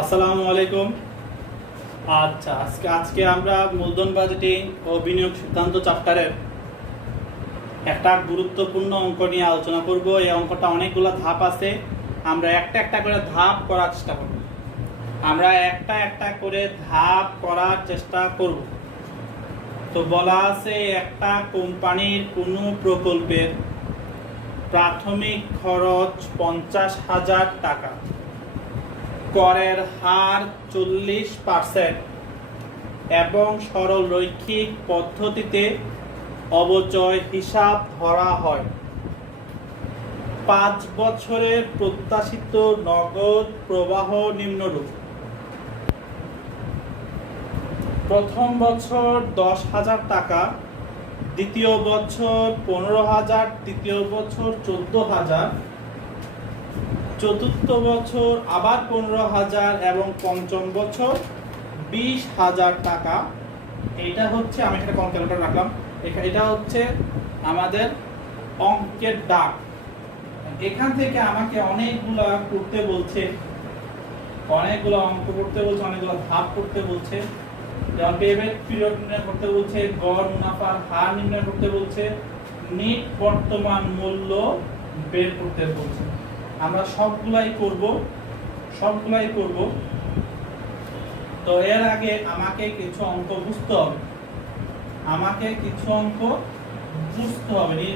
আসসালামু আলাইকুম। আচ্ছা, আজকে আমরা মূলধন বাজেটিং ও বিনিয়োগ সিদ্ধান্ত চ্যাপ্টারের একটা গুরুত্বপূর্ণ অঙ্ক নিয়ে আলোচনা করব। এই অঙ্কটা অনেকগুলো ধাপ আছে, আমরা একটা একটা করে ধাপ করার চেষ্টা করব। তো বলা আছে, একটা কোম্পানির কোনো প্রকল্পের প্রাথমিক খরচ 50,000 টাকা, করের হার 40% এবং সরল রৈখিক পদ্ধতিতে অবচয় হিসাব ধরা হয়। 5 বছরের প্রত্যাশিত নগদ প্রবাহ নিম্নরূপ। প্রথম বছর 10,000 টাকা, দ্বিতীয় বছর 15,000, তৃতীয় বছর 14,000, চতুর্থ বছর আবার 15,000 এবং পঞ্চম বছর 20,000 টাকা। এটা হচ্ছে, আমি একটা ক্যালকুলেটর রাখলাম, এটা হচ্ছে আমাদের অঙ্কের দাগ। এখান থেকে আমাকে অনেকগুলো করতে বলছে, অনেকগুলো অঙ্ক করতে বলছে, অনেকগুলো ধাপ করতে বলছে। যেমন পেব্যাক পিরিয়ড নির্ণয় করতে বলছে, গড় মুনাফার হার নির্ণয় করতে বলছে, নেট বর্তমান মূল্য বের করতে বলছে। আমরা সবগুলাই করব। তো এর আগে আমাকে কিছু অঙ্ক বুঝতে হবে,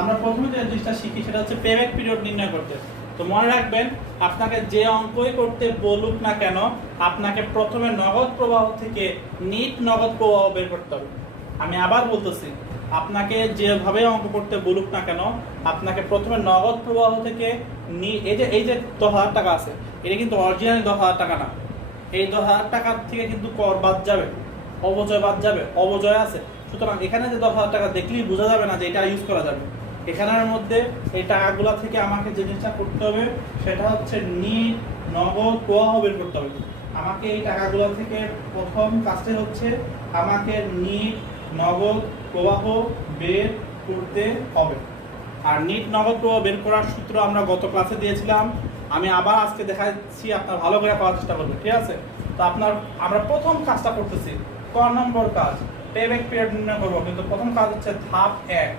আমরা প্রথমে যে জিনিসটা শিখি সেটা হচ্ছে পেব্যাক পিরিয়ড নির্ণয় করতে। তো মনে রাখবেন, আপনাকে যে অঙ্কই করতে বলুক না কেন, আপনাকে প্রথমে নগদ প্রবাহ থেকে নিট নগদ প্রবাহ বের করতে হবে। আমি আবার বলতেছি, আপনাকে যেভাবে অঙ্ক করতে বলুক না কেন, আপনাকে প্রথমে নগদ প্রবাহ থেকে এই যে 10,000 টাকা আছে, এটা কিন্তু অরিজিনাল 10,000 টাকা না। এই 10,000 টাকার থেকে কিন্তু কর বাদ যাবে, অবচয় বাদ যাবে, অবচয় আছে। সুতরাং এখানে যে 10,000 টাকা দেখলেই বোঝা যাবে না যে এটা ইউজ করা যাবে। এখানের মধ্যে এই টাকাগুলো থেকে আমাকে যে জিনিসটা করতে হবে সেটা হচ্ছে নিট নগদ প্রবাহ বের করতে হবে। আমাকে এই টাকাগুলো থেকে প্রথম কাজটা হচ্ছে আমাকে নিট নগদ প্রবাহ বের করতে হবে। আর নিট নগদ প্রবাহ বের করার সূত্র আমরা গত ক্লাসে দিয়েছিলাম, আমি আবার আজকে দেখাচ্ছি, আপনার ভালো করে করার চেষ্টা করবেন, ঠিক আছে? তো আমরা প্রথম কাজটা করতেছি, ক নম্বর কাজ, পেব্যাক পিরিয়ড নির্ণয় করবো। কিন্তু প্রথম কাজ হচ্ছে ধাপ 1।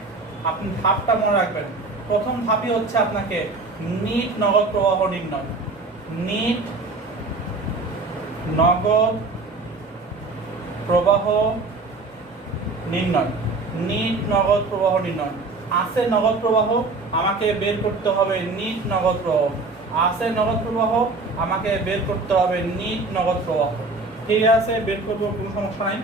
আপনি ধাপটা মনে রাখবেন, প্রথম ধাপই হচ্ছে আপনাকে নিট নগদ প্রবাহ নির্ণয়। নিট নগদ প্রবাহ নির্ণয়, নিট নগদ প্রবাহ নির্ণয়। আছে নগদ প্রবাহ, আমাকে বের করতে হবে নিট নগদ প্রবাহ। আছে নগদ প্রবাহ, আমাকে বের করতে হবে নিট নগদ প্রবাহ। ঠিক আছে, বের করবো, কোনো সমস্যা নাই।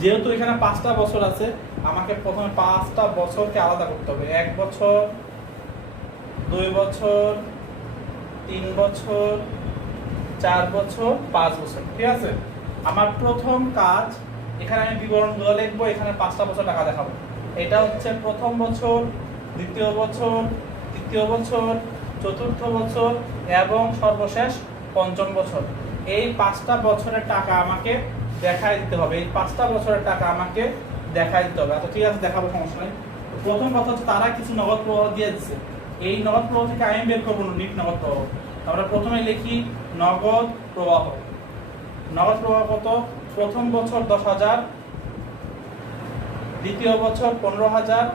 যেহেতু এখানে 5টা বছর আছে, আমাকে প্রথমে 5টা বছরকে আলাদা করতে হবে। 1 বছর, 2 বছর, 3 বছর, 4 বছর, 5 বছর। ঠিক আছে, আমার প্রথম কাজ, এখানে আমি বিবরণগুলো লিখবো, এখানে 5টা বছর টাকা দেখাবো। এটা হচ্ছে প্রথম বছর, দ্বিতীয় বছর, তৃতীয় বছর, চতুর্থ বছর এবং সর্বশেষ পঞ্চম বছর। এই 5টা বছরের টাকা আমাকে দেখাই দিতে হবে। আচ্ছা ঠিক আছে, দেখাবো, সমস্যা নেই। প্রথম কথা হচ্ছে তারা কিছু নগদ প্রবাহ দিয়ে দিচ্ছে, এই নগদ প্রবাহ থেকে আমি বের করবো নিট নগদ প্রবাহ। আমরা প্রথমে লিখি নগদ প্রবাহ। নগদ প্রবাহ কত? প্রথম বছর 10,000, দ্বিতীয় বছর 15,000,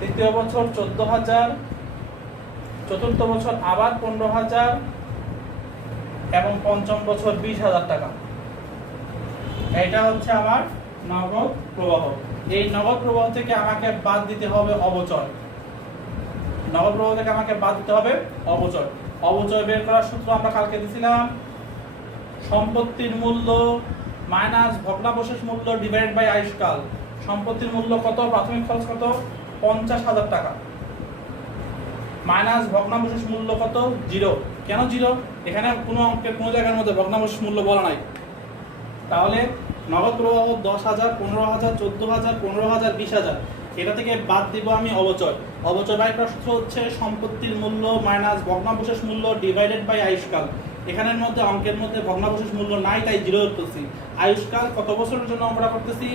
তৃতীয় বছর 14,000, চতুর্থ বছর আবার 15,000 এবং পঞ্চম বছর 20,000 টাকা। এটা হচ্ছে আমার নগদ প্রবাহ। এই নগদ প্রবাহ থেকে আমাকে বাদ দিতে হবে অবচয়। নগদ প্রবাহ থেকে আমাকে বাদ দিতে হবে অবচয়। অবচয় বের করার সূত্র আমরা কালকে দিছিলাম, সম্পত্তির মূল্য মাইনাস ভগ্নাবশেষ মূল্য ডিভাইডেড বাই আয়ুষ্কাল। সম্পত্তির মূল্য কত? প্রাথমিক খরচ কত? 50,000 টাকা, মাইনাস ভগ্নাবশেষ মূল্য কত? 0। কেন 0? এখানে কোনো অঙ্কের কোনো জায়গার মধ্যে ভগ্নাবশেষ মূল্য বলা নাই। তাহলে নগদ প্রবাহ 10,000, 15,000, 14,000, 15,000, 20,000, এটা থেকে বাদ দিব আমি অবচয়। অবচয় বাই করার সূত্র হচ্ছে সম্পত্তির মূল্য মাইনাস ভগ্নাবশেষ মূল্য ডিভাইডেড বাই আয়ুষ্কাল। এখানের মধ্যে অঙ্কের মধ্যে ভগ্নাবশেষ মূল্য নাই, তাই 0 করতেছি। আয়ুষ্কাল কত বছরের জন্য আমরা করতেছি?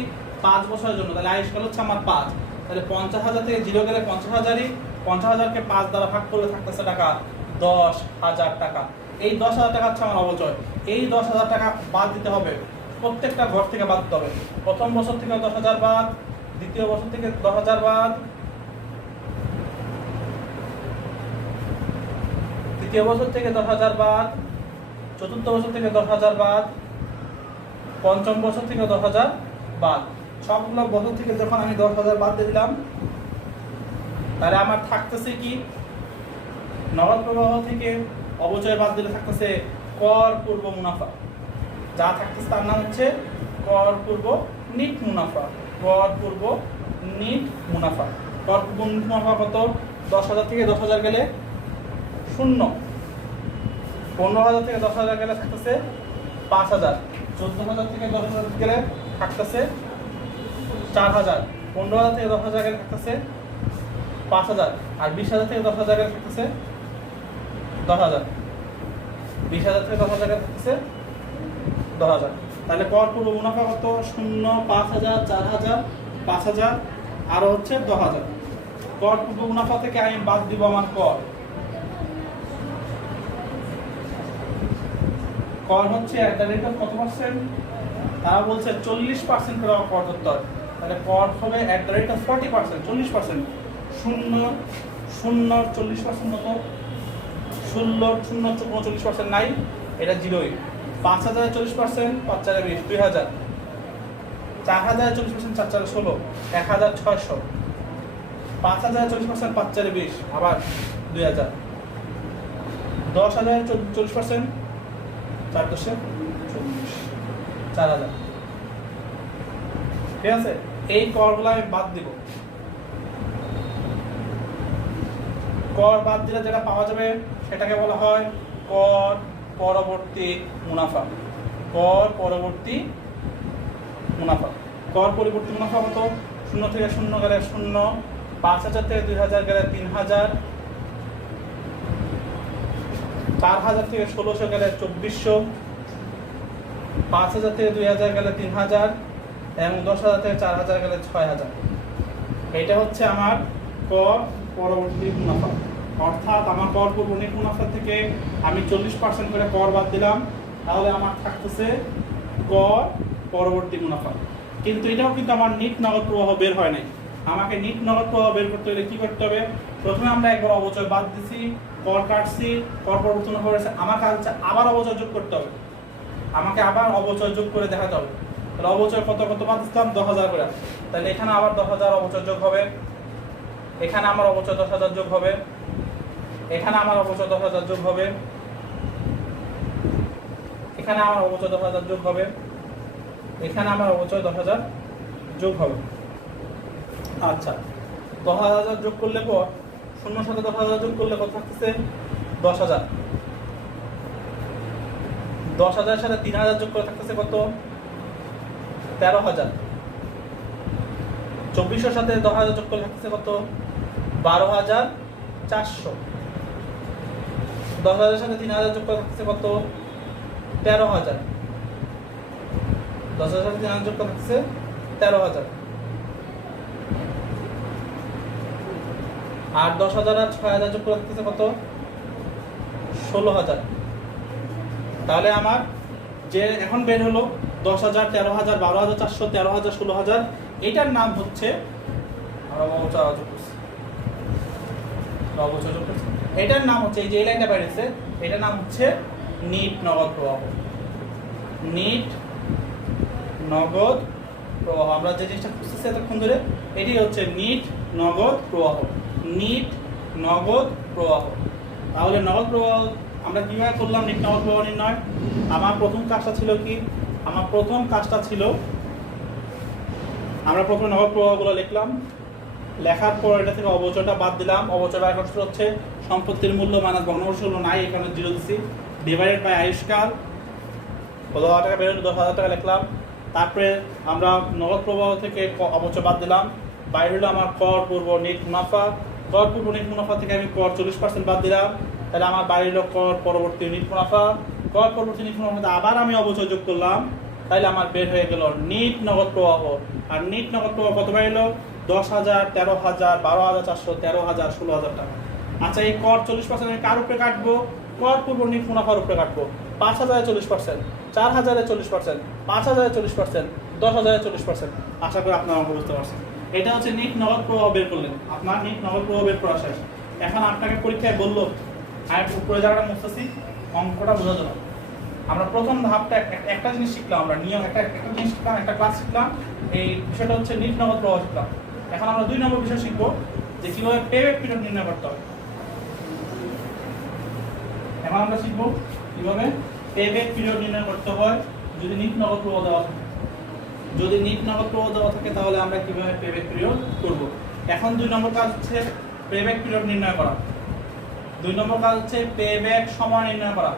5 বছরের জন্য। তাহলে আয়ুষ্কাল হচ্ছে আমার 5। তাহলে 50,000 থেকে 0 গেলে 50,000ই, 50,000কে 5 দ্বারা ভাগ করলে থাকতেছে টাকা 10,000 টাকা। এই 10,000 টাকা হচ্ছে আমার অবচয়। এই 10,000 টাকা বাদ দিতে হবে, প্রত্যেকটা ঘর থেকে বাদ দিতে হবে। প্রথম বছর থেকে 10,000 বাদ, দ্বিতীয় বছর থেকে 10,000 বাদ, তৃতীয় বছর থেকে 10,000 বাদ, চতুর্থ বছর থেকে 10,000 বাদ, পঞ্চম বছর থেকে 10,000 বাদ। সবগুলো বছর থেকে যখন আমি 10,000 বাদ দিয়ে দিলাম, তাহলে আমার থাকতেছে কি, নগদ প্রবাহ থেকে অবচয় বাদ দিলে থাকতেছে কর পূর্ব মুনাফা। যা থাকতেছে তার নাম হচ্ছে কর পূর্ব নিট মুনাফা। কর পূর্ব নিট মুনাফা। কর পূর্ব নিট মুনাফা কত? 10,000 থেকে 10,000 গেলে 0, 15,000 থেকে 10,000 গেলে থাকতেছে 5,000, 14,000 থেকে 10,000 গেলে থাকতেছে 4,000, 15,000 থেকে 10,000 গেলে থাকতেছে 5,000, আর 20,000 থেকে 10,000 গেলে থাকতেছে 10,000, 20,000 থেকে 10,000 গেলে থাকতেছে 10,000। তাহলে কর পূর্ব মুনাফা কত? 0, 5,000, 4,000, 5,000, আরো হচ্ছে 10,000। কর পূর্ব মুনাফা থেকে আমি বাদ দিব আমার কর। কর হচ্ছে এট দ্য রেট অফ কত পার্সেন্ট? তারা বলছে 40% করে কর ধরতে হয়। তাহলে কর হবে এট দ্য রেট অফ 40%, 40%। 0, 0, 40% কত? 16, 0, 39% নাই, এটা জিরোই। 5,000 40%, 5 4 20, 2,000। 4,000 40%, 4 4 16, 1,600। 5,000 40%, 5 4 20, আবার 2,000। 10,000 40%, 4 10 40, 4,000। ঠিক আছে, এই করগুলো আমি বাদ দিব। কর বাদ দিলে যেটা পাওয়া যাবে সেটাকে বলা হয় কর পরবর্তী মুনাফা। কর পরবর্তী মুনাফা। কর পরবর্তী মুনাফা কত? 0 থেকে 0 গেলে 0, 5,000 থেকে 2,000 গেলে 3,000, 4,000 থেকে 1,600 গেলে 2,400, 5,000 থেকে 2,000 গেলে 3,000, এবং 10,000 থেকে 4,000 গেলে 6,000। এটা হচ্ছে আমার কর পরবর্তী মুনাফা। অর্থাৎ আমার কর পূর্ব নিট মুনাফা থেকে আমি 40% করে কর বাদ দিলাম, তাহলে আমার থাকতেছে কর পরবর্তী মুনাফা। কিন্তু এটাও কিন্তু আমার নিট নগদ প্রবাহ বের হয় নাই। আমাকে নিট নগদ প্রবাহ বের করতে হলে কি করতে হবে? প্রথমে আমরা একবার অবচয় বাদ দিছি, কর কাটছি, কর পরবর্তী মুনাফা হয়েছে, আমার কাজ হচ্ছে আবার অবচয় যোগ করতে হবে। আমাকে আবার অবচয় যোগ করে দেখাতে হবে। তাহলে অবচয় কত কত বাদ দিলাম? 10,000 করে। তাহলে এখানে আবার 10,000 অবচয় যোগ হবে, এখানে আমার অবচয় 10,000 যোগ হবে, এখানে আমার অবচয় 10,000 যোগ হবে, এখানে আমার অবচয় 10,000 যোগ হবে, এখানে আমার অবচয় 10,000 যোগ হবে। আচ্ছা, 10,000 যোগ করলে পর 0 সাথে 10,000 যোগ করলে কত থাকতেছে? 10,000। 10,000 সাথে 3,000 যোগ করে থাকতেছে কত? 13,000। 2,400 সাথে 10,000 যোগ করে থাকতেছে কত? 12,400। 10,000 সাথে 3,000 যোগ করে থাকতেছে কত? 13,000। 10,000 সাথে 3,000 যোগ করে থাকতেছে 13,000। আর 10,000 আর 6,000 যোগ করে থাকতেছে কত? 16,000। তাহলে আমার যে এখন বের হলো 10,000, 13,000, 12,400, 13,000, 16,000, এটার নাম হচ্ছে এটার নাম হচ্ছে, এই যে লাইনটা বেরিয়েছে, এটার নাম হচ্ছে নিট নগদ প্রবাহ। নিট নগদ প্রবাহ। আমরা যে জিনিসটা খুঁজতেছি এতক্ষণ ধরে, এটি হচ্ছে নিট নগদ প্রবাহ। নিট নগদ প্রবাহ। তাহলে নগদ প্রবাহ আমরা কিভাবে করলাম? নিট নগদ প্রবাহ নির্ণয়। আমার প্রথম কাজটা ছিল কি? আমার প্রথম কাজটা ছিল আমরা প্রথমে নগদ প্রবাহগুলো লিখলাম, লেখার পর এটা থেকে অবচয়টা বাদ দিলাম। অবচয় বাই করতে হচ্ছে সম্পত্তির মূল্য মাইনাস ভগ্নাংশ মূল্য নাই, এখানে 0 দিচ্ছি, ডিভাইডেড বাই আয়ুষ্কাল। 10,000 টাকা বেরোলো, 10,000 টাকা লিখলাম। তারপরে আমরা নগদ প্রবাহ থেকে অবচয় বাদ দিলাম, বাইরে হলো আমার কর পূর্ব নিট মুনাফা। কর পূর্ব নিট মুনাফা থেকে আমি কর 40% বাদ দিলাম, তাহলে আমার বাইরে হলো কর পরবর্তী নিট মুনাফা। কর পরবর্তী নিট মুনাফা আবার আমি অবচয় যোগ করলাম, তাহলে আমার বের হয়ে গেল নিট নগদ প্রবাহ। আর নিট নগদ প্রবাহ কত বাইরলো? 10,000, 13,000, 12,400, 13,000, 16,000 টাকা। আচ্ছা, এই কর 40% আমি কার উপরে কাটবো? কর পূর্ব নিট মুনাফার উপরে কাটবো 5,000-এ 40%, 4,000-এ 40%, 5,000-এ 40%, 10,000-এ 40%। আশা করি আপনারা অঙ্ক বুঝতে পারছেন। এটা হচ্ছে নিট নগদ প্রবাহ বের করলেন, আপনার নিট নগদ প্রবাহ বের করা শেষ। এখন আপনাকে পরীক্ষায় বললো, আমি উপরে জায়গাটা মুছতেছি অঙ্কটা বোঝার জন্য। আমরা প্রথম ধাপটা একটা জিনিস শিখলাম, আমরা নিয়ম একটা জিনিস শিখলাম, একটা ক্লাস শিখলাম, এই বিষয়টা হচ্ছে নিট নগদ প্রবাহ শিখলাম। এখন আমরা 2 নম্বর বিষয় শিখবো যে কিভাবে পেব্যাক পিরিয়ড নির্ণয় করতে হবে। এখন আমরা শিখবো কিভাবে পেব্যাক পিরিয়ড নির্ণয় করতে হয় যদি নিট নগদ প্রবাহ দেওয়া থাকে। যদি নিট নগদ প্রবাহ দেওয়া থাকে তাহলে আমরা কিভাবে পেব্যাক পিরিয়ড করব। এখন 2 নম্বর কাজ হচ্ছে পেব্যাক পিরিয়ড নির্ণয় করা। 2 নম্বর কাজ হচ্ছে পেব্যাক সময় নির্ণয় করা।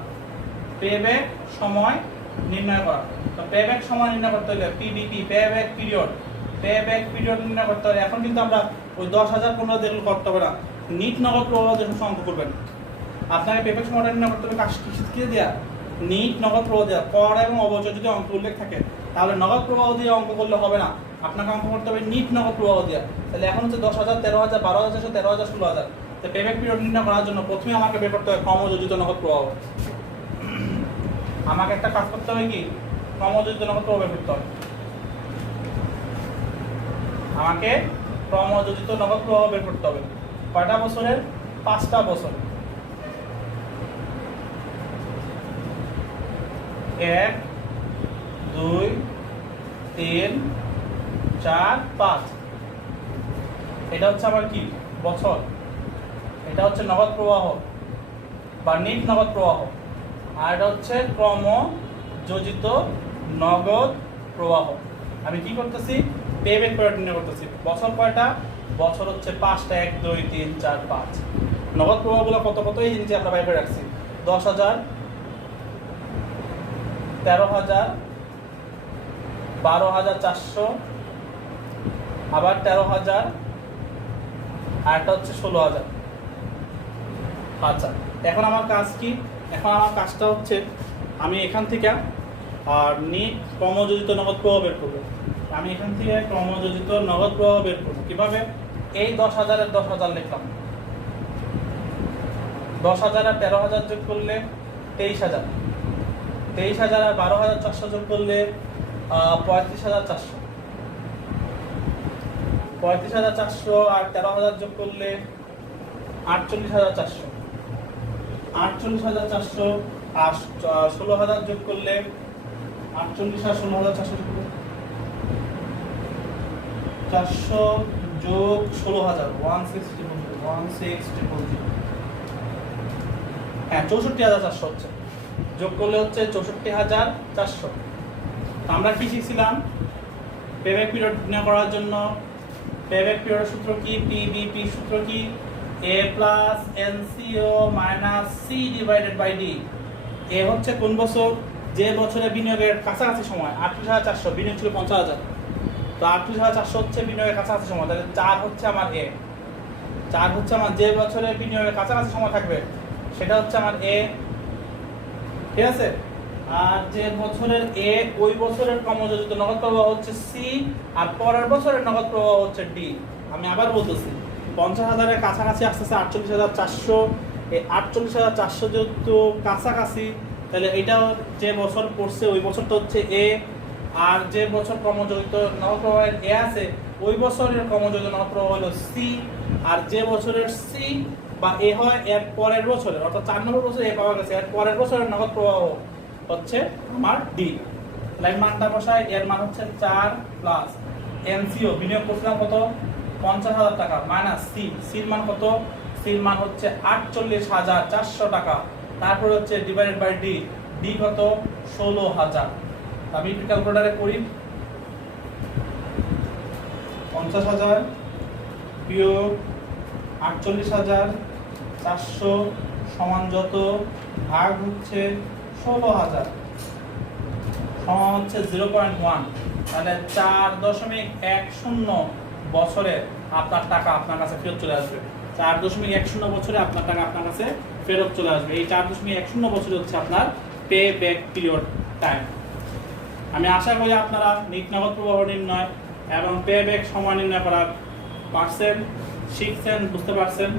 পেব্যাক সময় নির্ণয় করা। তো পেব্যাক সময় নির্ণয় করতে হলে PBP payback period, payback period নির্ণয় করতে হলে এখন কিন্তু আমরা ওই 10,000 15 দিয়ে করতে হবে না, নিট নগদ প্রবাহ দিয়ে অঙ্ক করবেন। আপনাকে পেব্যাক সময়টা নির্ণয় করতে হবে কাজ কি দেয়া, নিট নগদ প্রবাহ দেওয়া। কর এবং অবচয় যদি অঙ্ক উল্লেখ থাকে তাহলে নগদ প্রবাহ দিয়ে অঙ্ক করলে হবে না, আপনাকে অঙ্ক করতে হবে নিট নগদ প্রবাহ দেওয়া। তাহলে এখন হচ্ছে 10,000, 13,000, 12,000, 13,000, 16,000। তো পেব্যাক পিরিয়ড নির্ণয় করার জন্য প্রথমে আমাকে বের করতে হবে ক্রমযোজিত নগদ প্রবাহ। আমাকে একটা কাজ করতে হবে কি, ক্রমযোজিত নগদ প্রবাহ বের করতে হবে। আমাকে ক্রমযোজিত নগদ প্রবাহ বের করতে হবে। কয়টা বছরের? 5টা বছর। 1, 2, 3, 4, 5। এটা হচ্ছে আমার কি বছর, এটা হচ্ছে নগদ প্রবাহ বা নিট নগদ প্রবাহ, আর এটা হচ্ছে ক্রমযোজিত নগদ প্রবাহ। আমি কি করতেছি, পেব্যাক পিরিয়ড নির্ণয় করতেছি। বছর কয়টা? বছর হচ্ছে 5টা, 1, 2, 3, 4, 5। নগদ প্রবাহগুলো কত কত এই জিনিস আমরা বাইরে রাখছি। 10,000, 13,000, 12,400, আবার 13,000, আর একটা হচ্ছে 16,000। আচ্ছা, এখন আমার কাজ কি? এখন আমার কাজটা হচ্ছে আমি এখান থেকে আর নিট ক্রমযোজিত নগদ প্রবাহ বের করবো। আমি এখান থেকে ক্রমযোজিত নগদ প্রবাহ বের করবো কিভাবে? এই 10,000-এর 10,000 লিখলাম, 10,000 আর 13,000 যোগ করলে 23,000, 23,000 আর 12,400 যোগ করলে 35,400, 35,400 আর 13,000 যোগ করলে 48,400, 48,400 আর 16,000 যোগ করলে 48 আর 16,400 যোগ করলে 400 যোগ 16,000 16,000 হ্যাঁ 64,400 হচ্ছে, যোগ করলে হচ্ছে 64,400। আমরা কি শিখছিলাম? পেব্যাক পিরিয়ড নির্ণয় করার জন্য পেব্যাক পিরিয়ডের সূত্র কি? পিবিপি সূত্র কি? a প্লাস এনসিও minus C divided by D. A হচ্ছে কোন বছর? যে বছরে বিনিয়োগের কাছাকাছি সময়। 38,400, বিনিয়োগ ছিল 50,000, তো 38,400 হচ্ছে বিনিয়োগের কাছাকাছি সময়। তাহলে 4 হচ্ছে আমার এ, 4 হচ্ছে আমার যে বছরে বিনিয়োগের কাছাকাছি সময় থাকবে সেটা হচ্ছে আমার এ, ঠিক আছে। আর যে বছরের এ ওই বছরের ক্রমযোজিত নগদ প্রবাহ হচ্ছে সি, আর পরের বছরের নগদ প্রবাহ হচ্ছে ডি। আমি আবার বলতেছি 50,000-এর কাছাকাছি আসতেছে 48,400। এই 48,400 যেহেতু কাছাকাছি, তাহলে এটা যে বছর পড়ছে ওই বছরটা হচ্ছে এ, আর যে বছর ক্রমযোজিত নগদ প্রবাহের এ আছে ওই বছরের ক্রমযোজিত নগদ প্রবাহ হলো সি, আর যে বছরের সি বা এ হয় এর পরের বছরের, অর্থাৎ 4 নম্বর বছরে এ পাওয়া গেছে, এর পরের বছরের নগদ প্রবাহ হচ্ছে আমার ডি। লাইন মানটা বসায়, এর মান হচ্ছে 4 প্লাস এনসিও বিনিয়োগ করছিলাম কত? 50,000 টাকা, মাইনাস সি, সির মান কত? সির মান হচ্ছে 48,400 টাকা, তারপর হচ্ছে ডিভাইডেড বাই ডি, ডি কত? 16,000। আমি ক্যালকুলেটরে করি 50,000 বিয়োগ 48,400 সমান যত, ভাগ হচ্ছে 16,000 সমান হচ্ছে 0.1। তাহলে 4.10 বছরে আপনার টাকা আপনার কাছে ফেরত চলে আসবে। 4.10 বছরে আপনার টাকা আপনার কাছে ফেরত চলে আসবে। এই 4.10 বছরে হচ্ছে আপনার পে ব্যাক পিরিয়ড টাইম। আমি আশা করি আপনারা নিট নগদ প্রবাহ নির্ণয় এবং পে ব্যাক সময় নির্ণয় করার পারছেন, শিখছেন, বুঝতে পারছেন।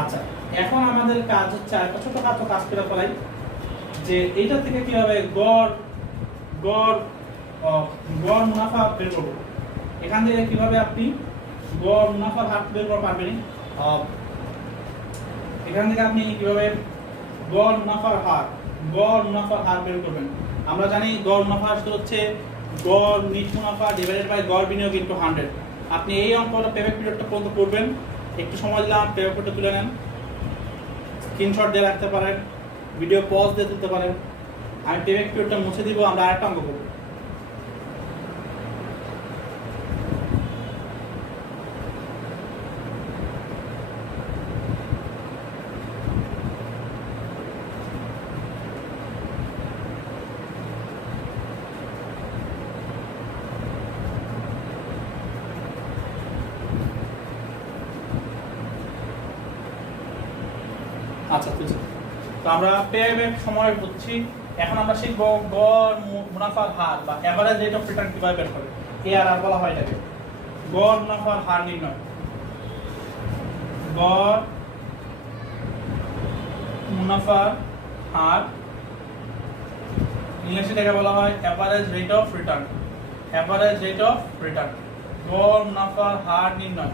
আচ্ছা, এখন আমাদের কাজ হচ্ছে একটা ছোটখাটো কাজ করে ফেলাই, যে এইটা থেকে কিভাবে গড় গড় গড় মুনাফা বের করবো। এখান থেকে কিভাবে আপনি গড় মুনাফার হার বের করতে পারবেন। এখান থেকে আপনি কিভাবে গড় মুনাফার হার বের করবেন। আমরা জানি গড় মুনাফা হচ্ছে গড় নিট মুনাফা ডিভাইডেড বাই গড় বিনিয়োগ ইনটু 100। আপনি এই অঙ্কটা পেব্যাক পিরিয়ডটা পর্যন্ত করবেন। একটু সময় দিলাম, পেব্যাক পিরিয়ডটা তুলে নেন, স্ক্রিনশট দিয়ে রাখতে পারেন, ভিডিও পজ দিয়ে তুলতে পারেন। আমি পেব্যাক পিরিয়ডটা মুছে দিব, আমরা আরেকটা অঙ্ক করব। আচ্ছা, বুঝছি। তো আমরা পেব্যাক সময় বুঝছি। এখন আমরা শিখব গড় মুনাফার হার বা এভারেজ রেট অফ রিটার্ন কিভাবে বের করবে। এআরআর বলা হয় এটাকে। গড় মুনাফার হার নির্ণয়। গড় মুনাফার হার ইংলিশে এটাকে বলা হয় average rate of return. Average rate of return, গড় মুনাফার হার নির্ণয়।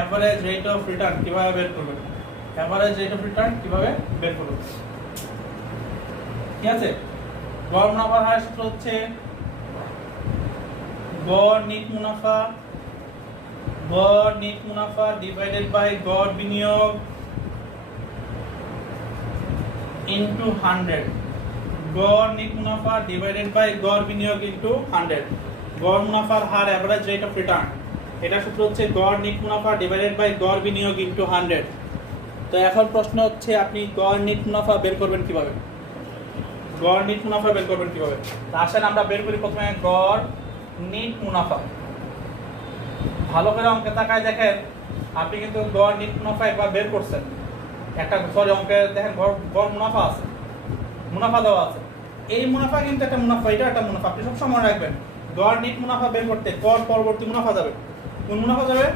এভারেজ রেট অফ রিটার্ন কিভাবে বের করবে। এভারেজ রেট অফ রিটার্ন কিভাবে বের করব, ঠিক আছে। গড় মুনাফার হার সূত্র হচ্ছে গড় নিট মুনাফা ডিভাইডেড বাই গড় বিনিয়োগ ইনটু 100। গড় নিট মুনাফা ডিভাইডেড বাই গড় বিনিয়োগ ইনটু 100। গড় মুনাফার হার এভারেজ রেট অফ রিটার্ন, এটা সূত্র হচ্ছে গড় নিট মুনাফা ডিভাইডেড বাই গড় বিনিয়োগ ইনটু 100। তো এখন প্রশ্ন হচ্ছে আপনি গড় নিট মুনাফা বের করবেন কিভাবে। গড় নিট মুনাফা বের করবেন কিভাবে, আসেন আমরা বের করি প্রথমে গড় নিট মুনাফা। ভালো করে অঙ্কে তাকায় দেখেন, আপনি কিন্তু গড় নিট মুনাফা একবার বের করছেন। একটা সরি অঙ্কে দেখেন গড় মুনাফা আছে, মুনাফা দেওয়া আছে। এই মুনাফা কিন্তু একটা মুনাফা, এটা একটা মুনাফা। আপনি সব সময় রাখবেন গড় নিট মুনাফা বের করতে কর পরবর্তী মুনাফা যাবে। কোন মুনাফা যাবে?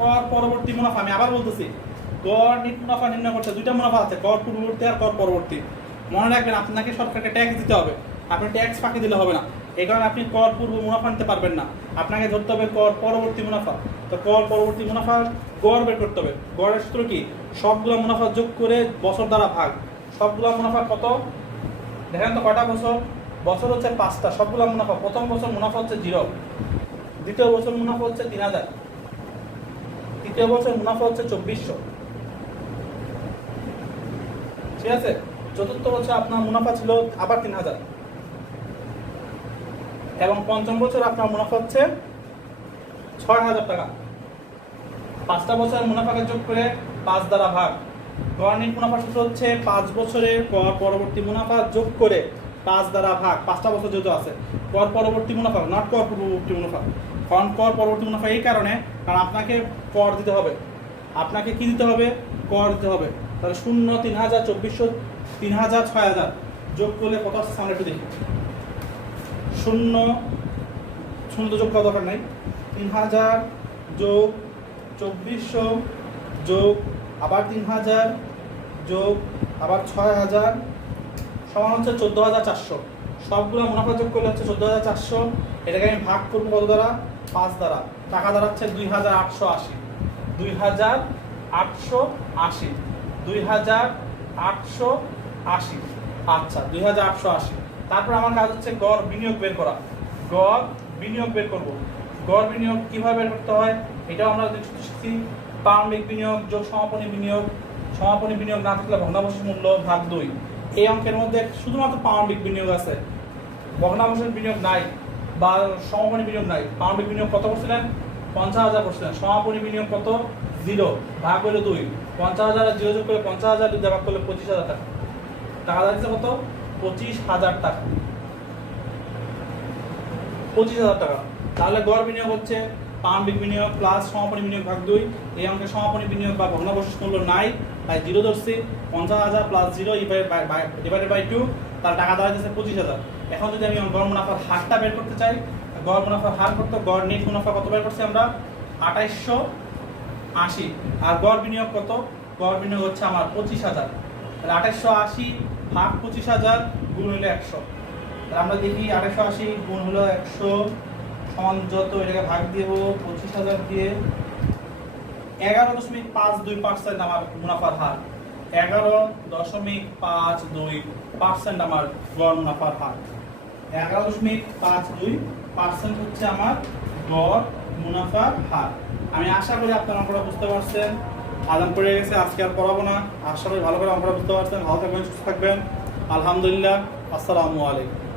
কর পরবর্তী মুনাফা। আমি আবার বলতেছি, গড় নিট মুনাফা নির্ণয় করতে দুইটা মুনাফা আছে, কর পূর্ববর্তী আর কর পরবর্তী। মনে রাখবেন আপনাকে সরকারকে ট্যাক্স দিতে হবে, আপনি ট্যাক্স ফাঁকি দিলে হবে না। এই কারণে আপনি কর পূর্ব মুনাফা নিতে পারবেন না, আপনাকে ধরতে হবে কর পরবর্তী মুনাফা। তো কর পরবর্তী মুনাফা গড় বের করতে হবে। গড়ের সূত্র কি? সবগুলো মুনাফা যোগ করে বছর দ্বারা ভাগ। সবগুলো মুনাফা কত দেখেন তো, কয়টা বছর? বছর হচ্ছে 5টা। সবগুলো মুনাফা, প্রথম বছর মুনাফা হচ্ছে 0, দ্বিতীয় বছর মুনাফা হচ্ছে 3000, তৃতীয় বছর মুনাফা হচ্ছে 2400, ঠিক আছে। চতুর্থ বছর আপনার মুনাফা ছিল আবার 3000, এবং পঞ্চম বছর আপনার মুনাফা হচ্ছে 6000 টাকা। 5টা বছরের মুনাফাকে যোগ করে 5 দ্বারা ভাগ। গড় নিট মুনাফা সূত্র হচ্ছে 5 বছরের কর পরবর্তী মুনাফা যোগ করে 5 দ্বারা ভাগ। 5টা বছর যেহেতু আছে, কর পরবর্তী মুনাফা, নট কর পূর্ববর্তী মুনাফা। কারণ কর পরবর্তী মুনাফা এই কারণে, কারণ আপনাকে কর দিতে হবে। আপনাকে কি দিতে হবে? কর দিতে হবে। তাহলে 0, 3000, 2400, 3000, 6000 যোগ করলে কত আসছে সামনে একটু দেখি। 0 তো যোগ করা দরকার নাই। 3000 যোগ 2400 যোগ আবার 3000 যোগ আবার 6000 সমান হচ্ছে 14400। সবগুলো মুনাফা যোগ করলে হচ্ছে 14400। এটাকে আমি ভাগ করবো কত দ্বারা? 5 দ্বারা। টাকা দাঁড়াচ্ছে 2880। 2880, 2880। আচ্ছা, 2880। তারপর আমার কাজ হচ্ছে গড় বিনিয়োগ বের করা। গড় বিনিয়োগ বের করব। গড় বিনিয়োগ কিভাবে বের করতে হয় এটাও আমরা শিখছি। প্রারম্ভিক বিনিয়োগ যোগ সমাপনী বিনিয়োগ। সমাপনী বিনিয়োগ না থাকলে ভগ্নাবশেষ মূল্য ভাগ 2। এই অঙ্কের মধ্যে শুধুমাত্র প্রারম্ভিক বিনিয়োগ আছে, ভগ্নাবশেষ বিনিয়োগ নাই বা সমাপনী বিনিয়োগ নাই। প্রারম্ভিক বিনিয়োগ কত করছিলেন? 50000 করছিলেন। সমাপনী বিনিয়োগ কত? 0, ভাগ হলো 2। 50000 আর 0 যোগ করে 50000 দুই ভাগ করলে 25000 টাকা। টাকা দাঁড়িয়েছে কত? 25000 টাকা। 25000 টাকা। তাহলে গড় বিনিয়োগ হচ্ছে প্রারম্ভিক বিনিয়োগ প্লাস সমাপনী বিনিয়োগ ভাগ 2। এই অঙ্কে সমাপনী বিনিয়োগ বা ভগ্নাবশেষ মূল্য নাই, তাই 0 ধরছি। 50000 প্লাস 0 ডিভাইডেড বাই 2, তার টাকা দাঁড়াইতেছে 25000। এখন যদি আমি গড় মুনাফার হারটা বের করতে চাই, গড় মুনাফার হার করতে গড় নিট মুনাফা কত বের করছি আমরা? 2880। আর গড় বিনিয়োগ কত? গড় বিনিয়োগ হচ্ছে আমার 25,000। 2880 ভাগ 25,000 গুণ হলো 100। আমরা দেখি 2880 গুণ হলো 100 সমান যত, এটাকে ভাগ দেব 25,000 দিয়ে। 11.52% আমার মুনাফার হার। 11.52% আমার গড় মুনাফার হার। 11.52% হচ্ছে আমার গড় মুনাফার হার। আমি আশা করি আপনারা অঙ্কটা বুঝতে পারছেন। আদান পড়ে গেছে, আজকে আর পড়াবো না। আশা করি ভালো করে অঙ্কটা বুঝতে পারছেন। ভালো থাকবেন, সুস্থ থাকবেন। আলহামদুলিল্লাহ, আসসালামু আলাইকুম।